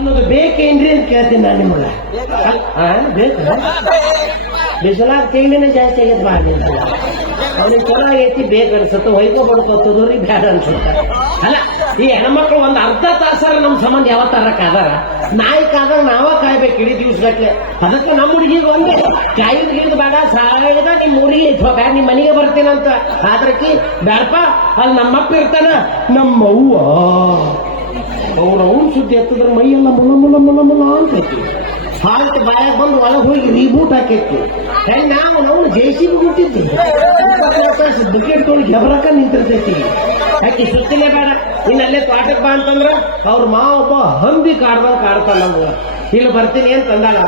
ಅನ್ನೋದು ಬೇಕೇನ್ರಿ ಅಂತ ಕೇಳ್ತೀನಿ ನಾನು ನಿಮ್ಗ. ಬೇಕು ಬಿಸಲಾಗ ತಿಂಡಿನೇ ಜಾಸ್ತಿ ಆಗೈತೆ ಮಾಡಿ ಅವ್ನಿಗೆ ಚಲೋ ಆಗೈತಿ ಬೇಕು ಅನ್ಸುತ್ತೆ ಹೊಯ್ಕೊ ಬಡ್ಕೋತದ್ರಿ ಬ್ಯಾಡ ಅನ್ಸುತ್ತೆ. ಅಲ್ಲ ಈ ಹೆಣ್ಮಕ್ಳು ಒಂದ್ ಅರ್ಧ ತಾಸಾರ ನಮ್ ಸಂಬಂಧ ಯಾವತ್ತಾರಕ್ಕಾದಾರ ನಾಯಿ ಕಾದಾಗ ನಾವ ಕಾಯ್ಬೇಕು ಇಡೀ ದಿವ್ಸಗಟ್ಲೆ. ಅದಕ್ಕೆ ನಮ್ಮ ಹುಡುಗಿಗೆ ಒಂದೇ ಕಾಯಿದ್ ಗಿಡದ ಬೇಡ ಸಾಯಿದ ನಿಮ್ ಊರಿಗೆ ಬ್ಯಾಡ ನಿಮ್ ಮನೆಗೆ ಬರ್ತೀನಂತ. ಆದ್ರಕಿ ಬ್ಯಾಡಪ್ಪ ಅಲ್ಲಿ ನಮ್ಮಪ್ಪ ಇರ್ತಾನ ನಮ್ಮವ್ವ ಅವ್ನ ಸುದ್ದಿ ಎತ್ತಿದ್ರ ಮೈಯೆಲ್ಲ ಮುಲ್ಲ ಮುಲ್ಲ ಮುಲ್ಲ ಮುಲ್ಲ ಅಂತೈತಿ. ಹಾಲ್ಟ್ ಬಾಯಾಗ ಬಂದು ಒಳಗೆ ಹೋಗಿ ರೀಬೂಟ್ ಹಾಕೈತಿ. ನಾವು ಜೇಸಿಬಿ ಬಿಟ್ಟಿದ್ವಿ ಬಕೆಟ್ ತೊಗೊಂಡು ಗೆಬರಕ ನಿಂತಿರ್ತೈತಿ. ಯಾಕೆ ಸುತ್ತಿನೇ ಬೇಡ ಇನ್ನಲ್ಲೇ ತೋಟಕ್ಕೆ ಬಾ ಅಂತಂದ್ರ ಅವ್ರ ಒಬ್ಬ ಹಂದಿ ಕಾಡ್ದಂಗ್ ಕಾಡ್ತಾಳ ನಮ್ಗ. ಇಲ್ಲಿ ಬರ್ತೀನಿ ಅಂತ ಅಂದಾಳ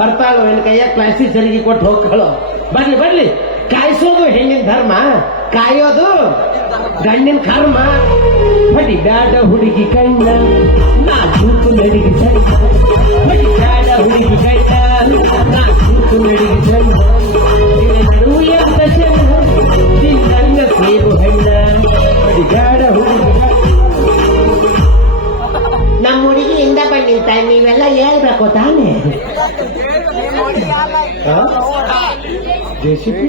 ಬರ್ತಾಳು ಏನ್ ಕೈಯಾಗ ಪ್ಲಾಸ್ಟಿಕ್ ಸರಿಗೆ ಕೊಟ್ಟು ಹೋಗ್ತಾಳು. ಬರ್ಲಿ ಬರ್ಲಿ ಕಾಯಿಸೋದು ಹೆಣ್ಣಿನ ಧರ್ಮ ಕಾಯೋದು ಗಂಡಿನ ಕರ್ಮ. ಬಡಿ ಬ್ಯಾಡ ಹುಡುಗಿ ಕಣ್ಣ ನಾ ಕೂತು ನಡಿಗೆ ಸಣ್ಣ ಬಡಿ ಬ್ಯಾಡ ಹುಡುಗಿ ಕಣ್ಣ ನಾ ಕೂತು ನಡಿಗೆ ಸಣ್ಣ ನಿನ್ನ ಸೇಬು ಹಣ್ಣ ಬಡಿ ಬ್ಯಾಡ ಹುಡುಗಿ. ನಮ್ಮ ಹುಡುಗಿಯಿಂದ ಬಂದಿರ್ತ ನೀವೆಲ್ಲ ಹೇಳ್ಬೇಕು ತಾನೇ. ಜೆಸಿಪಿ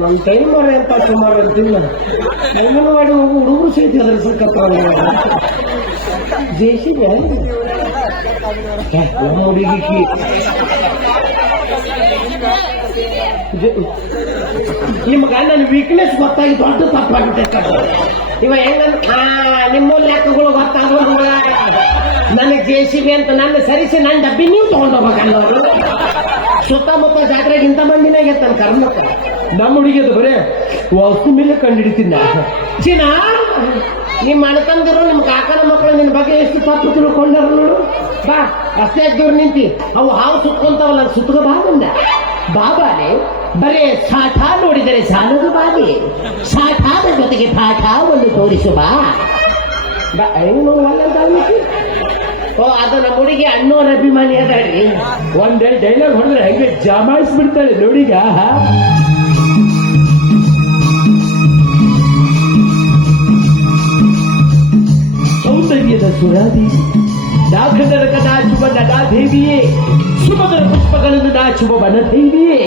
ನಮ್ ಟೈಮ್ ಮಾರ ಅಂತ ಸುಮಾರು ಅಂತಿಲ್ಲ ಅಂಗನವಾಡಿ ಹೋಗಿ ಹುಡುಗರು ಸಹಿತ ಅದ್ರ ಸಿಕ್ಕಪ್ಪ ಜೆಸಿಪಿ ನಮ್ಮ ಹುಡುಗಿ ನಿಮ್ಗ ನನ್ನ ವೀಕ್ನೆಸ್ ಗೊತ್ತಾಗಿ ದೊಡ್ಡ ತಪ್ಪಾಗುತ್ತೆ. ಇವ ಹೆಂಗ ನಿಮ್ಮ ಲೆಕ್ಕಗಳು ಗೊತ್ತಾಗ ನನಗೆ ಜೆಸಿಬಿ ಅಂತ ನನ್ನ ಸರಿಸಿ ನನ್ನ ಡಬ್ಬಿ ನೀವು ತಗೊಂಡೋಗ್ಬೇಕನ್ನೋರು. ಸುತ್ತಮುತ್ತ ಜಾತ್ರೆಗೆ ಇಂಥ ಮಂದಿನೇ ಆಗೈತೆ ನನ್ನ ಕರ್ಮಕ್ಕೆ. ನಮ್ಮ ಹುಡುಗಿದು ಬರೇ ವಸ್ತು ಮೇಲೆ ಕಂಡಿಡಿತೀನಿ. ಚಿನ್ನ ನಿಮ್ಮ ಅಣ್ಣತಂದಿರು ನಿಮ್ಮ ಕಾಕನ ಮಕ್ಕಳು ನಿನ್ನ ಬಗ್ಗೆ ಎಷ್ಟು ತಪ್ಪು ತಿಳ್ಕೊಂಡಾರ ನೋಡು. ಬಾ ಅಷ್ಟೇ ದೂರ ನಿಂತಿ ಅವು ಹಾವು ಸುತ್ಕೊಂತಾವಲ್ಲ ಸುತ್ತಗ ಬಾ ಬಂದ ಬಾಬಾನೆ ಬರೇ ಸಾಠ ನೋಡಿದರೆ ಸಾಲದು ಬಾಲಿ ಸಾಠಾದ ಜೊತೆಗೆ ಪಾಠ ಒಂದು ತೋರಿಸು ಬಾ. ಓ ಅದು ನಮ್ಮ ಹುಡುಗಿ ಅಣ್ಣೋರ ಅಭಿಮಾನಿ ಅದಾಳಿ. ಒಂದೇ ಡೈಲಾಗ್ ಹೊಡೆದ್ರೆ ಹೆಂಗೆ ಜಮಾಯಿಸ್ಬಿಡ್ತಾಳೆ ನೋಡಿಗ. ಸೌಂದರ್ಯದ ಸುರಾದಿ ದಾಖಲಕ ನಾಚುವ ನಟಾದೇವಿಯೇ ಸುಮಧುರ ಪುಷ್ಪಗಳನ್ನು ನಾಚುವ ವನದೇವಿಯೇ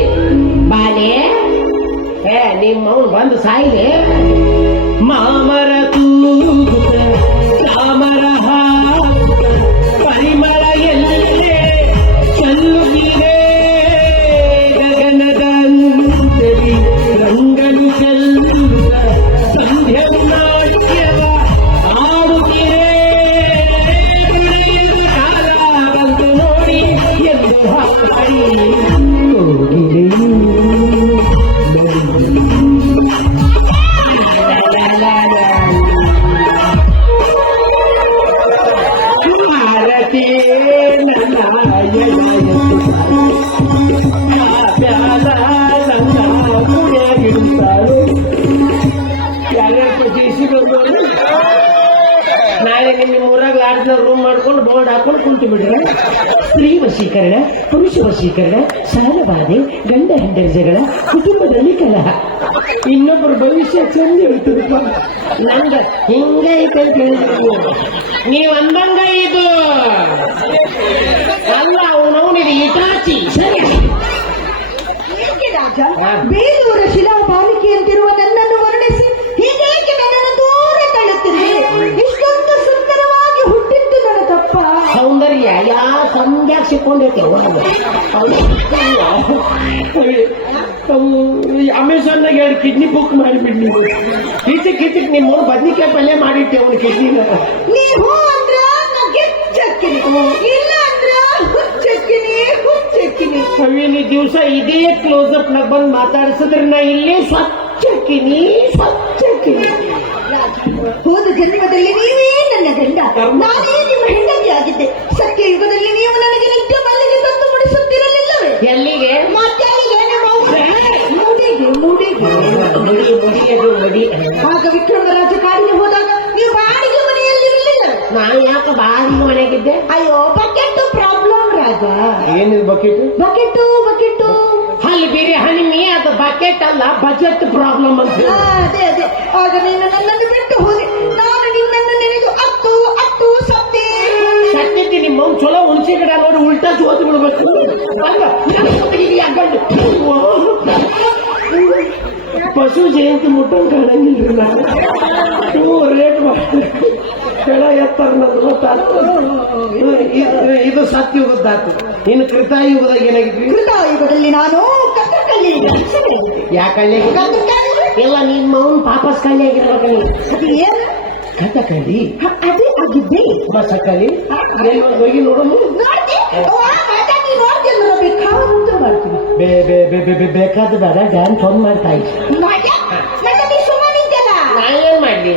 ಬಾಲೆ ನಿಮ್ಮ ಬಂದು ಸಾಯಿಲೆ ಮಾಮರ ತೂಗುತ್ತ ಚಾಮರ ಪರಿಮಳ ಎಲ್ಲೇ ಚಲ್ಲುತ್ತಿದೆ ಗಗನದಲ್ಲಿ ರಂಗನು ಚೆಲ್ಲುತ್ತ ಸಂಧ್ಯಾ ನಾಟ್ಯವ ಆಡುತ್ತಿದೆ ಕಾಲ ಬಂದು ನೋಡಿ ಎಂದು ಹಾಡಿ ನಾಳೆ ನಿಮ್ಮ ಊರಾಗ ಲಾಡ್ಜ್ನ ರೂಮ್ ಮಾಡ್ಕೊಂಡು ಬೋರ್ಡ್ ಹಾಕೊಂಡು ಕುಂತು ಬಿಡ್ರಿ. ಸ್ತ್ರೀ ವಶೀಕರಣ ಪುರುಷ ವಶೀಕರಣ ಸಾಲಬಾಧೆ ಗಂಡ ಹೆಂಡರ ಜಗಳ ಕುಟುಂಬದಲ್ಲಿ ಕಲಹ ಇನ್ನೊಬ್ಬರು ಭವಿಷ್ಯ ಚಂದ ಹೇಳ್ತಿರಪ್ಪ. ನಂಗ ಹಿಂಗೈತೆ ನೀವು ಅಂದಂಗ ಇದು ಅಲ್ಲ ಅವನವನಿಗೆ ಇಟಾಚಿ ಸರಿ. ಬೇಲೂರ ಶಿಲಾ ಬಾಲಿಕೆಯಂತಿರುವ ನನ್ನನ್ನು ವರ್ಣಿಸಿ ಹೀಗೇಕೆ ನನ್ನನ್ನು ದೂರ ತಳ್ಳುತ್ತಿದೆ. ಇಷ್ಟೊಂದು ಸುಂದರವಾಗಿ ಹುಟ್ಟಿದ್ದು ನನ್ನ ತಪ್ಪ. ಸೌಂದರ್ಯ ಯಾವ ಸಂಧ್ಯಾಗ ಸಿಕ್ಕೊಂಡೈತೆ ಅಮೆಝಾನ್ನಾಗ ಎರಡು ಕಿಡ್ನಿ ಬುಕ್ ಮಾಡಿಬಿಡ್ ನೀವು. ಕಿಚಕ್ ನಿಮ್ಮ ಬದ್ನಿಕಾಯಿ ಪಲ್ಯ ಮಾಡಿಟ್ಟೆ ಅವನು ಕಿಡ್ನಿನ. ನೀವು ಅಂದ್ರ ಗೆಚ್ಚಕ್ಕಿನಿ ಇಲ್ಲ ಅಂದ್ರ ಹುಚ್ಚಕ್ಕಿನಿ ಹುಚ್ಚಕ್ಕಿನಿ. ಕವಿನಿ ದಿವಸ ಇದೇ ಕ್ಲೋಸ್ಅಪ್ ನಾಗ ಬಂದು ಮಾತಾಡಿಸಿದ್ರೆ ನಾ ಇಲ್ಲೇ ಸ್ವಚ್ಛಕ್ಕಿನಿ ಸ್ವಚ್ಛಕ್ಕಿನಿ. ಹೋದ ಜನ್ಮದಲ್ಲಿ ನೀವೇ ನನ್ನ ಗಂಡ ನಾನೇ ನಿಮ್ಮ ಹೆಂಡತಿ ಆಗಿದ್ದೆ. ಸತ್ಯ ಯುಗದಲ್ಲಿ ನೀವು ನನಗೆ ನಿತ್ಯ ಮಲ್ಲಿಗೆ ತಂದು ಮುಡಿಸುತ್ತಿರಲಿಲ್ಲವೇ? ಎಲ್ಲಿಗೆ ಮತ್ತೆ ಆಗ ವಿಕ್ರಮರಾಜ ಕಾಡಿಗೆ ಹೋದಾಗ ನೀವು ಬಾಡಿಗೆ ಮನೆಯಲ್ಲಿ ಇರಲಿಲ್ಲ. ನಾನು ಯಾಕೆ ಬಾಡಿಗೆ ಮನೆಗಿದ್ದೆ? ಅಯ್ಯೋ ಬಕೆಟ್ಟು ಪ್ರಾಬ್ಲಮ್ ರಾಜ. ಏನಿದೆ ಬಕೆಟ್? ಬಕೆಟ್ಟು ಬಕೆಟ್ಟು ಅಲ್ಲಿ ಬಿರಿಯಾನಿ ಮೀ ಅದು ಬಕೆಟ್ ಅಲ್ಲ ಬಜೆಟ್ ಪ್ರಾಬ್ಲಮ್ ಅಂತ. ಅದೇ ಆಗ ನೀನು ನನ್ನನ್ನು ಬಿಟ್ಟು ಹೋಗಿ ನಾನು ಜಯಂತಿ ಮುಟ್ಟಂಗ್ ಕಾಣಂಗಿಲ್ರಿ ನಾನು ಇವು ರೇಟ್ ಕೆಳ ಎತ್ತರ ನಂದು ಗೊತ್ತಾಗ್ತದೆ. ಇದು ಸತ್ಯುಗದ್ದಾತು. ಇನ್ನು ಕೃತಾಯುಗದಾಗ ಏನಾಗಿದ್ವಿ? ಕೃತಾಯುಗದಲ್ಲಿ ನಾನು ಕಥಕಳಿ ಯಾಕಳ್ಳಿ ಇಲ್ಲ ನಿಮ್ಮ ಅವನು ಪಾಪಸ್ ಕಳ್ಳಿ ಆಗಿರ್ಬೇಕು. ಅದು ಏನು ಕಥಕಳಿ ಅದೇ ಆಗಿದ್ದೆ ಸಕಲಿ ಹೋಗಿ ನೋಡೋಣ. ಬೇಕಾದ ಬೇಡ ಡ್ಯಾನ್ಸ್ ಒಂದ್ ಮಾಡ್ತಾ ಇದ್ದೆ. ನಾ ಏನ್ ಮಾಡ್ಲಿ?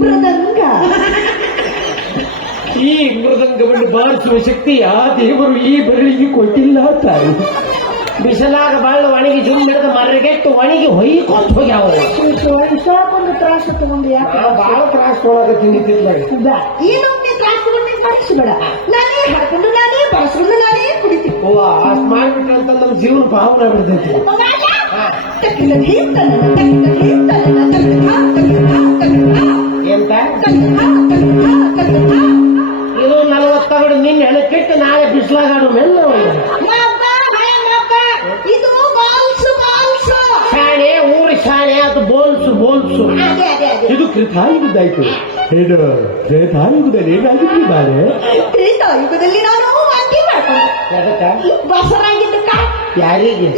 ಮೃದಂಗ ಈ ಮೃದಂಗವನ್ನು ಬಾರಿಸುವ ಶಕ್ತಿ ಆ ದೇವರು ಈ ಬೆರಳಿಗೆ ಕೊಟ್ಟಿಲ್ಲ ತಾಯಿ. ಬಿಸಿಲಾಗ ಬಾಳ ಒಣಗಿ ಜುಮ್ ಹಿಡಿದ ಮರಗೆಟ್ಟು ಒಣಗಿ ಹೊಯ್ಕೊಂತ ಹೋಗ್ಯಾವ. ಒಂದು ತ್ರಾಸ ತಗೊಂಡು ಯಾಕೆ ಬಾಳ ತ್ರಾಸ ತೊಗೊಳಕತ್ತೀನಿ. ಏನೊಮ್ಮೆ ತ್ರಾಸ ತಗೊಂಡು ಬರಿಸಬೇಡ. ನಾನೇ ಹಾಕೊಂಡು ನಾನೇ ಬರೆಸ್ಕೊಂಡು ನಾನೇ ಕುಡಿತೀನಿ. ಓ ಅಷ್ಟ್ ಮಾಡ್ಬಿಟ್ರೆ ಅಂತ ನಮ್ಮ ಜೀವನ ಭಾವನೆ ಬಿಡ್ತೈತಿ. ಎಂತ ಇದು 40 ತಗಡು ನಿನ್ನೆ ಹೆಣಕ್ಕಿಟ್ಟು ನಾಳೆ ಬಿಸಿಲಾಗಾಡು ಮೆಲ್ಲ ಶಾಣೆ ಊರು ಶಾಣೆ ಅದು ಬೋಲ್ಸು ಬೋಲ್ಸು. ಇದು ಕೃತಾಯುಗದಾಯ್ತು. ಏನು ತ್ರೇತಾಯುಗದಲ್ಲಿ ಏನಾಗಿತ್ತು ಬಾರೆ? ತ್ರೇತಾಯುಗದಲ್ಲಿ ನಾನು ವಾಂತಿ ಮಾಡ್ಕೊಂಡು ಬಸರಾಗಿದ್ದಕ್ಕ ಯಾರಿಗೆ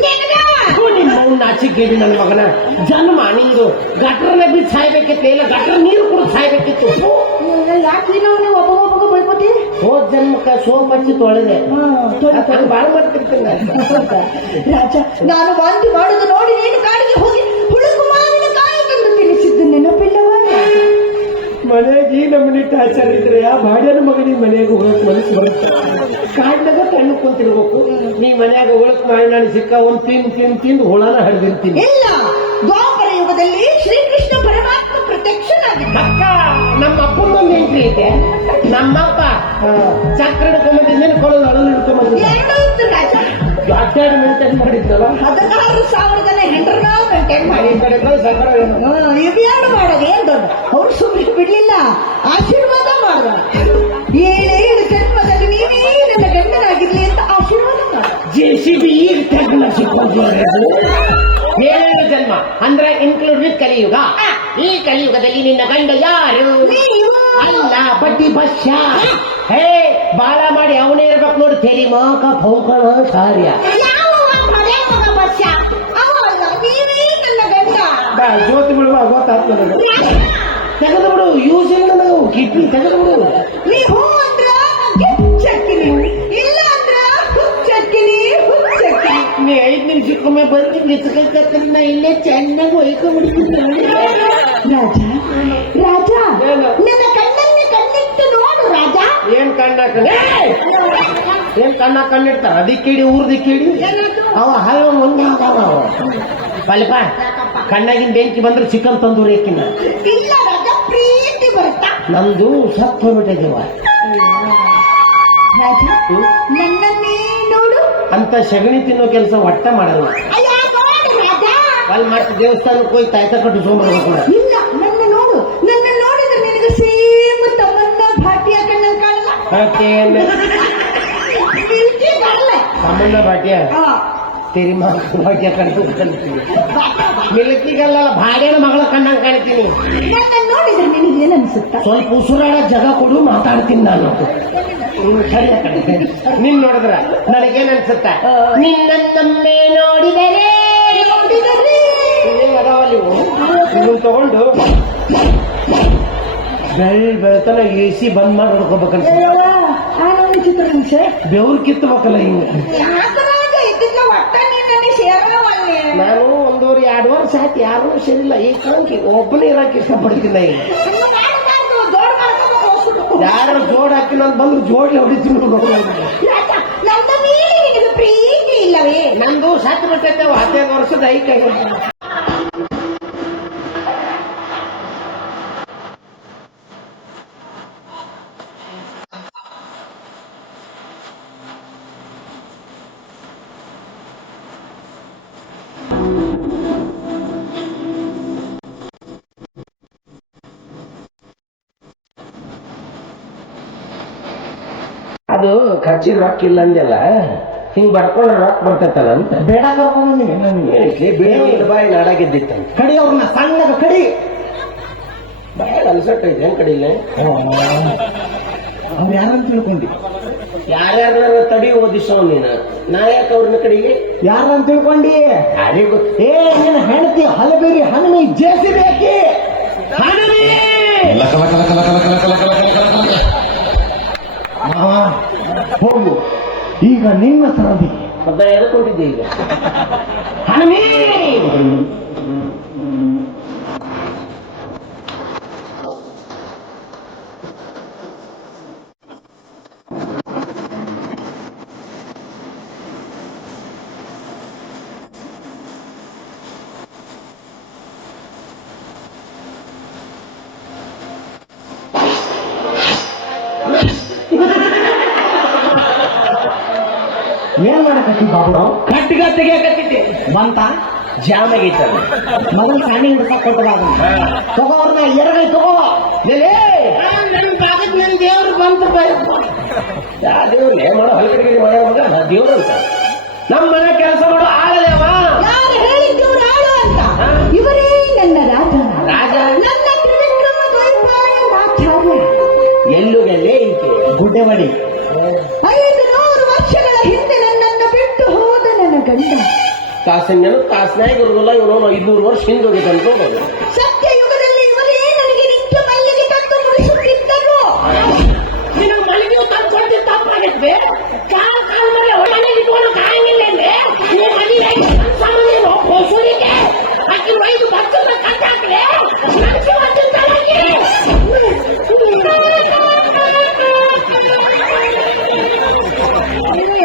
ನಿಮ್ಮ ನಾಚಿಕೇಳಿ ನನ್ನ ಮಗನ ಜನ್ಮ ನಿಂದು ಗಟ್ರನ ಬಿದ್ದು ಸಾಯ್ಬೇಕಿತ್ತು. ಇಲ್ಲ ಗಟ್ರ ನೀರು ಕೂಡ ಸಾಯ್ಬೇಕಿತ್ತು. ಯಾಕೆ ನಾವು ಒಬ್ಬೊಬ್ಬ ಬೈಕೋತಿ? ಹೋದ್ ಜನ್ಮಕ್ಕ ಸೋಪ್ ಹಚ್ಚಿ ತೊಳೆದೆ ಬಾಳ ಮಾಡ್ತಿರ್ತೀನಿ ರಾಜ. ನಾನು ವಾಂತಿ ಮಾಡುದು ನೋಡಿ ನೀನು ಕಾಡಿಗೆ ಹೋಗಿ ಹುಡುಕು ಮಾವಿನ ಕಾಯಿ ತಂದು ತಿನ್ನಿಸಿದ್ದು ನೆನಪಿಲ್ಲವ? ಮನೆಗೆ ಈ ನಮ್ಮನೆ ಟಾರ್ಚರ್ ಇದ್ರೆ ಆ ಬಾಡ್ಯನ ಮಗನಿಗೆ ಮನೆಯಾಗ ಹೋಗಕ್ ಮನಸ್ಸು ಬರುತ್ತೆ. ಕಾಡ್ನಾಗ ತಣ್ಣು ಕುಂತಿರ್ಬೇಕು. ನೀ ಮನ್ಯಾಗ ಒಳಕ್ ಮಾಡಿ ನಾನು ಸಿಕ್ಕ ಒಂದ್ ತಿಂದು ಹುಳನ ಹಡ್ದಿರ್ತೀನಿ. ಇಲ್ಲ, ದ್ವಾಪರ ಯುಗದಲ್ಲಿ ಶ್ರೀಕೃಷ್ಣ ಪರಮಾತ್ಮ ಪ್ರತ್ಯಕ್ಷನಾಗಿದ್ದ. ಅಕ್ಕ ನಮ್ಮ ಅಪ್ಪನೊಂದು ಎಂಟ್ರಿ ಐತೆ. ನಮ್ಮಪ್ಪ ಚಕ್ರ ಹಿಡ್ಕೊಂಬಂದಿದ್ದೇನೆ, ಕೊಳಲು ಅಳಲು ಹಿಡ್ಕೊಂಬಂದಿದ್ದೆ. ರಾಜ 12 ಮೇಂಟೈನ್ ಮಾಡಿದ್ದಲ್ಲ. 16,000 ಹೆಂಡ್ರನ್ನ ಮೇಂಟೈನ್ ಮಾಡಿ ಇವ್ಯಾರು ಮಾಡೋದು ಏನ್ ದೊಡ್ಡ. ಅವ್ರು ಸುಮ್ಮನೆ ಬಿಡ್ಲಿಲ್ಲ, ಆಶೀರ್ವಾದ ಮಾಡುವ. 7 ಜನ್ಮದಲ್ಲಿ ನೀವೇ ನನ್ನ ಗಂಡನಾಗಿರ್ಲಿ ಅಂತ ಆಶೀರ್ವಾದ ಮಾಡ. JCB ಈಗ ತೆಗ್ದು ಸಿಕ್ಕೊಂಡು 7 ಜನ್ಮ ಅಂದ್ರೆ ಇನ್ಕ್ಲೂಡ್ ವಿತ್ ಕಲಿಯುಗ. ಈ ಕಲಿಯುಗದಲ್ಲಿ ನಿನ್ನ ಗಂಡ ಯಾರು? ಅಲ್ಲ ಬಡ್ಡಿ ಬಸ್ಯ. ಹೇ ಬಾಳ ಮಾಡಿ ಅವನೇ ಇರ್ಬೇಕು ನೋಡಿ. ತೆಲಿ ಮಾಕ ಪೌಕಣ ಕಾರ್ಯ ಜ್ಯೋತಿ ಬಿಡುವ ಗೊತ್ತಾಗ್ತದೆ. ತೆಗೆದು ಬಿಡು. ಯೂಸ್ ಇಲ್ಲ ನಾವು ಕಿಡ್ನಿ ತೆಗೆದು ಬಿಡು. ನೀವು ಅಂದ್ರ ಚಕ್ಕಿನಿ, ಇಲ್ಲ ಅಂದ್ರ ಚಕ್ಕಿನಿ ಚಕ್ಕಿನಿ. ನೀ 5 ನಿಮಿಷಕ್ಕೊಮ್ಮೆ ಬಂದು ನಿತ್ಕನ್ನ ಇಲ್ಲೇ ಚೆನ್ನಾಗಿ ಒಯ್ಕೊಂಡ್ಬಿಡ್ತೀನಿ. ರಾಜ ರಾಜ ನನ್ನ ಕಣ್ಣನ್ನೇ ಕಣ್ಣಿಟ್ಟು ನೋಡು ರಾಜ. ಏನ್ ಕಣ್ಣಿಡ್ತಾರ? ದಿಕ್ಕಿಡಿ ಊರ್ ದಿಕ್ಕಿಡಿ ಅವ ಹಲ್ವ ಮುಂದೆ ಪಲ್ಪ ಕಣ್ಣಾಗಿನ ಬೆಂಕಿ ಬಂದ್ರೆ ಚಿಕನ್ ತಂದೂರಿ ಹಾಕಿನ. ಇಲ್ಲ ರಾಜ, ಪ್ರೀತಿ ಬರುತ್ತಾ? ನಮ್ದು ಸತ್ತು ಹೋಗ್ಬಿಟ್ಟಿದೀವ. ರಾಜ ನನ್ನನ್ನೇ ನೋಡು. ಅಂತ ಸಗಣಿ ತಿನ್ನೋ ಕೆಲಸ ಒಟ್ಟ ಮಾಡಲ್ಲ. ಅಲ್ಲಿ ಮತ್ತೆ ದೇವಸ್ಥಾನಕ್ಕೆ ಹೋಗಿ ತಾಯ್ತ ಕಟ್ಟಿಸ್ಕೊಂಡ್ಬರ್ಬೇಕು. ಇಲ್ಲ, ನನ್ನ ನೋಡು. ನನ್ನ ನೋಡಿದ್ರೆ ನಿನಗೆ ಸೇಮ್ ತಮ್ಮನ್ನ ಭಾಟಿಯ ಕಣ್ಣಲ್ಲಿ ಕಾಣಲ್ಲ. ತಮ್ಮನ್ನ ಭಾಟ್ಯ ತೆರಿ ಭಾಗ್ಯ ಕಾಣ್ತೀನಿ. ಮಿಲ್ಕಿಗಲ್ಲ ಭಾಗ್ಯನ ಮಗಳ ಕಣ್ಣಂಗ್ ಕಾಣ್ತೀನಿ. ನೋಡಿದ್ರೆ ನಿನಗೆ ಏನ್ ಅನ್ಸುತ್ತ? ಸ್ವಲ್ಪ ಉಸಿರಾಡ ಜಾಗ ಕೊಡು, ಮಾತಾಡ್ತೀನಿ ನಾನು. ನಿನ್ ನೋಡಿದ್ರ ನನಗೇನ್ ಅನ್ಸುತ್ತ? ನಿನ್ನನ್ನೊಮ್ಮೆ ನೋಡಿದರೆ ಇದನ್ನ ತಗೊಂಡು ಬೆಳತನ AC ಬಂದ್ ಮಾಡಿ ನೋಡ್ಕೋಬೇಕಂತ. ಬೆವ್ರು ಕಿತ್ತಬೇಕಲ್ಲ ಹಿಂಗ. ನಾನು 1.5-2 ವರ್ಷ ಆಯ್ತು ಯಾರು ಸರಿಲ್ಲ. ಈ ಕಾಂಕಿ ಒಬ್ಬನೇ ಇರಕ್ಕೆ ಇಷ್ಟಪಡ್ತೀನಿ. ಯಾರು ಜೋಡ್ ಹಾಕಿ ನಾನು ಬಂದ್ರು ಜೋಡ್ಲಿ ಹೊಡಿತೀನಿ. ಪ್ರೀತಿ ಇಲ್ಲವೇ? ನಂದು ಸತ್ತು ಬಿಟ್ಟೈತೆ 15 ವರ್ಷದ ಐತೆ. ಅದು ಖರ್ಚಿಗೆ ರೊಕ್ಕ ಇಲ್ಲ ಅಂದೆಲ್ಲ. ಹಿಂಗ್ ಬಡ್ಕೊಂಡ್ರೆ ರೊಕ್ಕ ಬರ್ತೈತಲ್ಲ ಅಂತ ಬೇಡ ಕರ್ಕೊಂಡ್ಬಂದಿನಿ ನನಗೆ ಬೇಡ ಬಾಯಿ ನಾಡಾಗಿದ್ದಿತ್ತಂತ ಕಡಿ ಅವ್ರನ್ನ ಸಣ್ಣಗ ಕಡಿ ಬಾಯಿ ಅನ್ಸಟ್ ಐತೆ ಹೆಂಗ್ ಕಡಿಲ್ಲ ಅವ್ರು ಯಾರಂತ ತಿಳ್ಕೊಂಡಿ ಯಾರ್ಯಾರ ತಡಿ ಓದಿಸೋ ನೀನು ನಾ ಯಾಕೆ ಅವ್ರನ್ನ ಕಡೆಗೆ ಯಾರಂತ ತಿಳ್ಕೊಂಡಿ ಯಾರಿಗೂ ಏ ನಿನ್ನ ಹೆಂಡತಿ ಹಲಬೇರಿ ಹನುಮಿ ಜೇಸಿ ಬೇಕಿ ಹೋಗು ಈಗ ನಿನ್ನ ಸರದಿ ಅದ ಎದಕೊಂಡಿದ್ದೆ ಈಗ ಹನುಮಿ ಏನ್ ಮಾಡಕತ್ತಿ ಬಾಬು ಕಟ್ಟಿಗ ತೆಗಿಯಕತ್ತಿದ್ದೆ ಬಂತ ಜಾಮ್ ಆಗೈತೆ ಮೊದಲು ಸಾಣಿ ಹಿಡ್ಸಕ್ ಕೊಟ್ಟದಾಗ ತಗೋ ಅವ್ರನ್ನ ಎರಗೈ ತಗೋ ನನ್ನ ಬಾಗದ್ ನನ್ನ ದೇವ್ರು ಬಂತು ಯಾವ ದೇವ್ರು ಮಾಡೋ ಹೊಲಗಡೆಗೆ ಮನೆ ದೇವ್ರು ಅಂತ ನಮ್ಮ ಮನೆ ಕೆಲಸ ಮಾಡೋ ಆಗಲೇವ ಯಾರು ಹೇಳಿದ್ದವ್ರು ಆಳು ಅಂತ ಇವರೇ ನನ್ನ ರಾಜ ರಾಜ ನನ್ನ ತ್ರಿವಿಕ್ರಮ ದ್ವೈಪಾಯನಾಚಾರ್ಯ ಎಲ್ಲುಗೆಲ್ಲೇ ಐತೆ ಗುಡ್ಡೆಮಡಿ 500 ವರ್ಷಗಳ ಹಿಂದೆ ನನ್ನನ್ನು ಬಿಟ್ಟು ಹೋದ ನನ್ನ ಗಂಡ ಕಾಸಿನ ಕಾಸಿನಾಗ ಇರುವುದಿಲ್ಲ ಇವನು 500 ವರ್ಷ ಹಿಂದೆ ಹೋಗಿದ್ದ ಅನ್ಕೋಬಹುದು ಸತ್ಯ ಯುಗದಲ್ಲಿ ಇವರೇ ನನಗೆ ನಿತ್ಯ ಮಲ್ಲಿಗೆ ತಂದು ಮುಡಿಸುತ್ತಿದ್ದರು ನೀನು ಮಲ್ಲಿಗೆ ತಂದ್ಕೊಳ್ತಿ ತಪ್ಪಾಗಿದ್ದೆ ಕಾಲ ಕಾಲ ಮೇಲೆ ಒಳ್ಳೆ ಇಟ್ಕೊಂಡು ಕಾಯಂಗಿಲ್ಲ ನೀವು ಮದುವೆ ಸಾಮಾನ್ಯನು ಹೊಸೂರಿಗೆ ಆಕಿ 5 ಭಕ್ತರನ್ನ ಕಟ್ಟಾಕ್ರೆ ಮನಸ್ಸು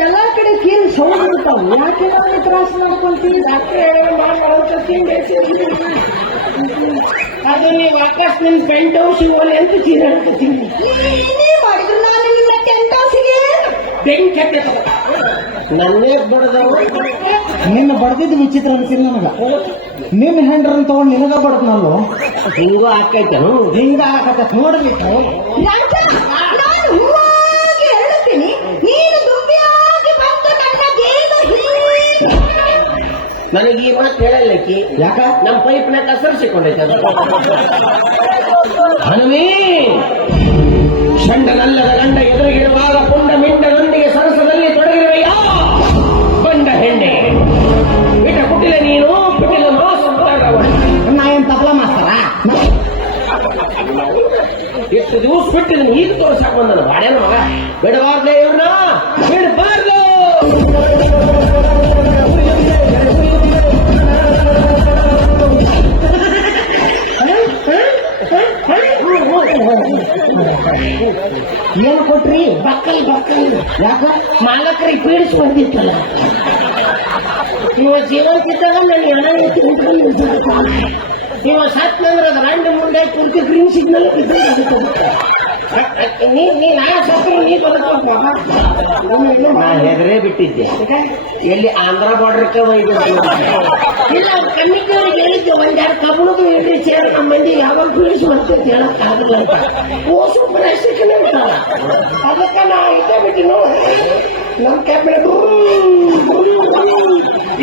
ಎಲ್ಲಾ ಕಡೆ ಕೇಳಿ ಸೌಂಡ್ ಇರ್ತಾವ ಯಾಕೆ ನಾನು ತ್ರಾಸ ಮಾಡ್ಕೊಂತೀನಿ ಅದು ನೀವು ಆಕಾಶ್ ನಿನ್ ಪೆಂಟ್ ಹೌಸ್ ಇವಲ್ಲಿ ಅಂತ ಚೀರಾಡ್ತೀನಿ ಏನೇ ಮಾಡಿದ್ರು ನಾನು ನಿನ್ನ ಟೆಂಟ್ ಹೌಸಿಗೆ ಬೆಂಕಿ ಹತ್ತ ನನ್ನೇ ಬಡದವ ನಿನ್ನ ಬಡ್ದಿದ್ದು ವಿಚಿತ್ರ ಅನ್ಸಿಲ್ಲ ನನಗ ನಿನ್ನ ಹೆಂಡ್ರನ್ ತಗೊಂಡು ನಿನಗ ಬಡದ್ನಲ್ಲೋ ಹಿಂಗೂ ಹಾಕೈತನು ಹಿಂಗ ಆಗತ್ತ ನೋಡ್ಬೇಕು ನಾನು ಹೂವಾಗಿ ಹೇಳುತ್ತೀನಿ ನೀನು ದುಂಬಿಯಾಗಿ ಬಂದು ನನ್ನ ದೇಹ ನನಗೆ ಈ ಮಾತು ಹೇಳಲ್ಲಕ್ಕಿ ಯಾಕ ನಮ್ಮ ಪೈಪ್ನ ಕಸರಿಸಿಕೊಂಡೈತೆ ಅದು ಹನುಮೇ ಷಂಡನಲ್ಲದ ಗಂಡ ಎದುರಿಗಿರುವಾಗ ಪುಂಡ ಮಿಂಡನೊಂದಿಗೆ ಸರಸದಲ್ಲಿ ತೊಡಗಿರುವೆಯಾ ಬಂಡ ಹೆಣ್ಣೆ ಬಿಟ ಕುಟಿಲ ನೀನು ಕುಟಿಲ ಮಾಸ ನಾ ಏನ್ ತಪ್ಲ ಮಾಸ್ತಾರ ಎಷ್ಟು ದಿವಸ ಬಿಟ್ಟಿದ್ದೀನಿ ಈಗ ತೋರ್ಸಾಕ ಬಂದನು ಬಾಡ್ಯಾನ ಮಗ ಬಿಡಬಾರ್ದೆ ಇವ್ರನ್ನ ಬಿಡಬಾರ್ದು ಏನ್ ಕೊಟ್ರಿ ಬಕ್ಕಲ್ ಬಕ್ಕಲ್ ಯಾಕ ಮಾಲಕರಿಗೆ ಪೀಡಿಸಿ ಬಂದಿತ್ತಲ್ಲ ಇವ ಜೀವಂತಿದ್ದಾಗ ನಾನು ಎಲ್ಲ ಇವ ಸತ್ ನಂದ್ರೆ ಅದು ರಂಡು ಮುಂದೆ ಕುರ್ತಿ ಗ್ರೀನ್ ಸಿಗ್ನಲ್ ನೀ ನಾ ಸತ್ರು ನೀ ಬದುಕಪ್ಪ ನಾ ಹೆದರೇ ಬಿಟ್ಟಿದ್ದೆ ಎಲ್ಲಿ ಆಂಧ್ರ ಬಾರ್ಡರ್ಗೆ ಒಯ್ದು ಇಲ್ಲ ಕಮಿಟಿಯವ್ರಿಗೆ ಹೇಳಿದ್ದೆ ಒಂದೆರಡು ಕಬ್ಬಣದು ಹೇಳ್ರಿ ಸೇರಿ ನಮ್ಮ ಮಂದಿ ಯಾವಾಗ ಪೀಡಿಸಿ ಬರ್ತೈತೆ ಹೇಳಕ್ ಆಗಲ್ಲ ಅಂತ ಓಸು ಪ್ರಶ್ನೆ ಬಿಟ್ಟಲ್ಲ ಅದಕ್ಕೆ ನಾ ಇದ್ದೇ ಬಿಟ್ಟು ನೋಡಿ ನಮ್ಮ ಕ್ಯಾಬಿನೆಟ್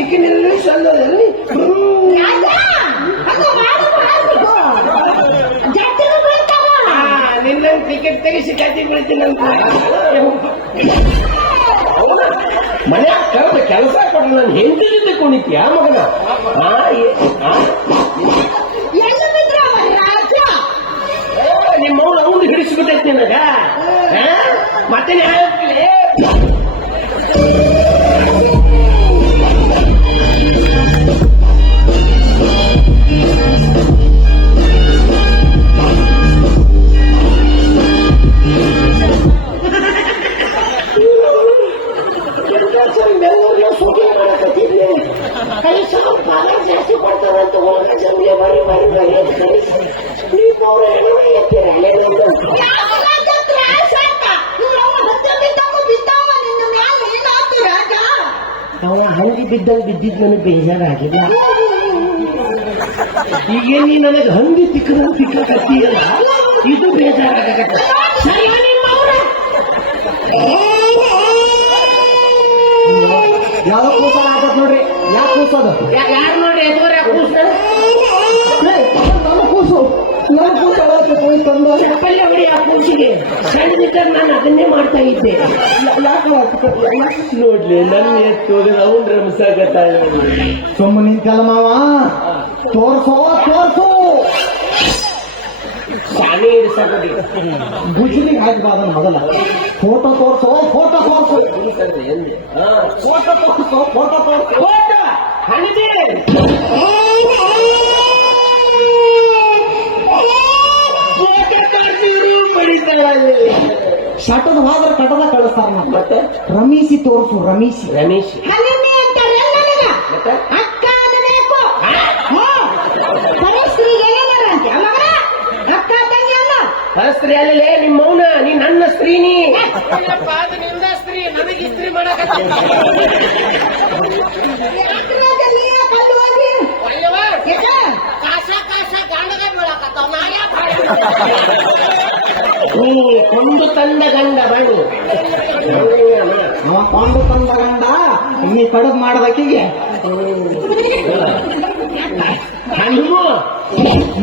ಈಗಿನಲ್ಲಿ ಸಂದರ್ಭದಲ್ಲಿ ನಿನ್ನ ಟಿಕೆಟ್ ತೆಗಿಸಿ ಕಟ್ಟಿ ಬೀಳ್ತೀನಿ ಅಂತ ಮನೆ ಕರೆದ ಕೆಲಸ ಕೊಟ್ಟು ನಾನು ಹೆಂಡತಿಯಿಂದ ಕುಣಿತೀಯ ಮಗನ ನಿಮ್ಮ ಮೌನ ಅವನು ಹಿಡಿಸ್ಬಿಟ್ಟೈತಿ ನಿನಗ ಮತ್ತೆ ನ್ಯಾಯಕ್ಕಿಲ್ಲ ಕೈ ಸಾಕು ಪಾಲ ಜಾಸ್ತಿ ಕೊಡ್ತಾರಂತ ಹೋಗ ಜಮ್ಗೆ ಬರಿ ಬರಿ ಬರಿ ನೀವು ಅವ್ರ ಎತ್ತೀರ ಅವ ಹಂಗಿ ಬಿದ್ದಂಗೆ ಬಿದ್ದಿದ್ ನನಗೆ ಬೇಜಾರಾಗಿಲ್ಲ ಈಗೇನ್ ನೀ ನನಗೆ ಹಂದಿ ತಿಕ್ಕದಂಗೆ ತಿಕ್ಕಕತ್ತೀಯಲ್ಲ ಇದು ಬೇಜಾರಾಗತ್ತೆ ಸರಿ ನಿಮ್ಮ ಯಾವ ಕೂಸಲ್ಲ ಆಗತ್ ನೋಡ್ರಿ. ಯಾಕೆ ಕೂಸೋದು? ಯಾರು ನೋಡ್ರಿ ಎದುವರೆ ಕೂಸ ನಮ್ಮ ಕೂಸು ಹೋಗಿ ತಂದ ಚಪ್ಪಲ್ಲಿ ಹೊಡಿ ಆ ಕೂಸಿಗೆ. ಸಣ್ಣದಿದ್ದಾಗ ನಾನು ಅದನ್ನೇ ಮಾಡ್ತಾ ಇದ್ದೆ. ನೋಡ್ಲಿ ನನ್ನ ಎತ್ತೋಗ ಅವನ್ ರಮಸಾಗತ್ತ. ಸುಮ್ಮನೆ ನಿಂತಲ್ಲ ಮಾವ, ತೋರ್ಸೋ ತೋರ್ಸು. ಶಾಲೆ ಇಡಿಸಬೇಡಿ, ಗುಜರಿ ಹಾಕ್ಬಾದ ಮೊದಲ. ಫೋಟೋ ತೋರ್ಸೋ, ಫೋಟೋ ತೋರ್ಸು, ಫೋಟೋ ತೋರ್ಸೋ, ಫೋಟೋ ತೋರ್ಸು. ಫೋಟೋ ಹಣಿದೆ ಶಟದ ಹೋದ್ರೆ ಕಟದ ಕಳಿಸ್ತಾರ. ಮತ್ತೆ ರಮೇಶಿ ತೋರ್ಸು, ರಮೇಶಿ ರಮೇಶಿ ಅಕ್ಕ ಅನ್ನಬೇಕು. ಅಕ್ಕ ತಂಗಿ ಅಲ್ಲ ಸ್ತ್ರೀ ಅಲ್ಲೇ ನಿಮ್ಮ ಮೌನ. ನೀ ನನ್ನ ಸ್ತ್ರೀನಿ. ಸ್ತ್ರೀ ನನಗೆ ಸ್ತ್ರೀ ಮಾಡಕತ್ತ ನೀ ಕೊಂಡು ತಂದ ಗಂಡ ಬಣ್ಣು ಕೊಂಡು ತಂದ ಗಂಡ ನೀ ಕಡುಬು ಮಾಡಬೇಕೀಗೆ.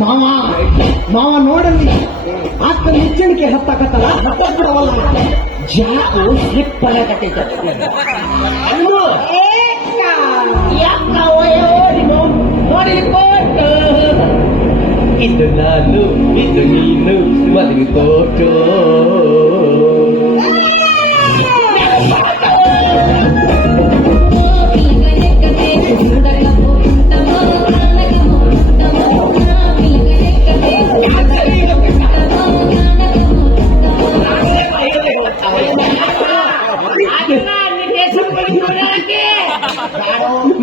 ಮಾವ ಮಾವ ನೋಡಲ್ಲಿ ಅಕ್ಕ ನಿಚ್ಚಣಿಕೆ ಹತ್ತಾಕತ್ತಲ್ಲ, ಹತ್ತಬಿಡವಲ್ಲ. ಜಾಕು ಸ್ಲಿಪ್ ಅನ್ನಕತ್ತೈತ. ನೋಡಿ ಫೋಟೋ, ಇದು ನಾನು, ಇದು ನೀನು, ಮದುವೆ ಫೋಟೋ.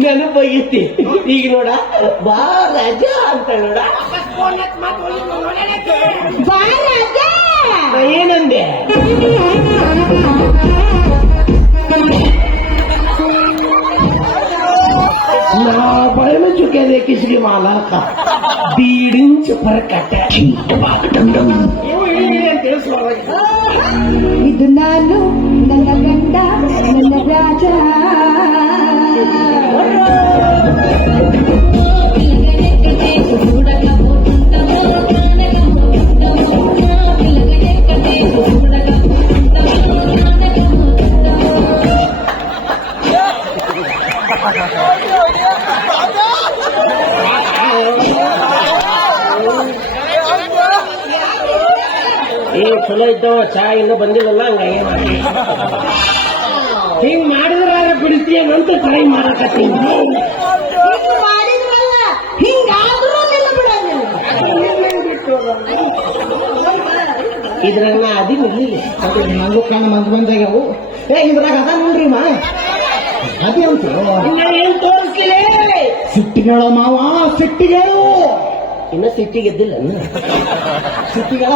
ನೆನಪಾಗೈತಿ ಈಗ ನೋಡ. ಬಾ ರಾಜ ಅಂತ ನೋಡ. ಏನಂದೆ? बड़े में चुके थे किसी माला का 1.5 इंच फर्क है. ಇದು ನಾನು, ನನ್ನ ಗಂಡ, ನನ್ನ ರಾಜ. ಚಲೋ ಇದ್ದವ ಚಾ ಇನ್ನೂ ಬಂದಿಲ್ಲಲ್ಲ. ಹಂಗಾಗಿ ಹಿಂಗ್ ಮಾಡಿದ್ರ ಬಿಡ್ತೀಯಂತ ಟ್ರೈ ಮಾಡಕತ್ತೀನಿ. ಮಾಡಿದ್ರಲ್ಲ ಹಿಂಗಾದ್ರೂ ನಿನ್ನ ಬಿಡಂಗಿಲ್ಲ. ಇದ್ರಾಗ ನಾ ಅದಿ ನಿಲ್ಲಿಲ್ಲ. ನಂಗೂ ಕಣ್ಣು ಮಂದ್ ಬಂದಾಗ್ಯಾವು. ಇದ್ರಾಗ ಅದ ನೋಡ್ರಿ ಮಾ ಅದೇ ಅಂತ ಏನ್ ತೋರಿಸ್ಲಿಲ್ಲ. ಸಿಟ್ಟಿಗಳ ಮಾವ, ಸಿಟ್ಟಿಗಳು ಇನ್ನ ಸಿಟ್ಟಿಗೆ ಎದ್ದಿಲ್ಲ. ಸಿಟ್ಟಿಗಳ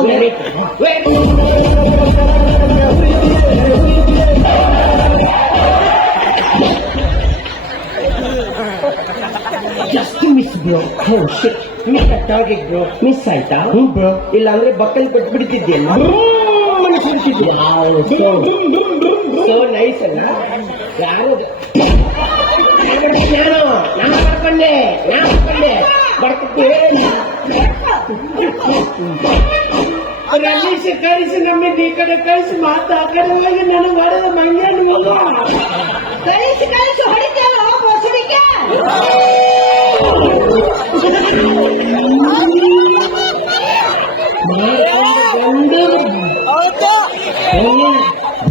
just miss bro. Miss target bro. Miss ಆಯ್ತಾ? ಬ್ರೋ. ಇಲ್ಲ ಅಂದ್ರೆ ಬಕ್ಕಲ್ ಬಿಟ್ಬಿಡ್ತಿದ್ಯಲ್ಲ. ಸೋ ನೈಸ್ ಅಲ್ಲ. ಯಾರು ನಾನು ಮಾಡ್ಕೊಂಡೆ ಬರ್ತೇ ರಮೇಶ್ ಕಳಿಸಿ ನಮ್ಮಿಂದ ಈ ಕಡೆ ಕಳಿಸಿ ಮಾತು ಆ ಕಡೆ ಹೋಗಿ ನನಗೆ ಮಾಡಿದ ಮಂಗ್ಯಾನು ಕಳಿಸಿ ಕಳಿಸಿ ಹೊಡಿತೇವ ಮೊಸರಿಕೆ.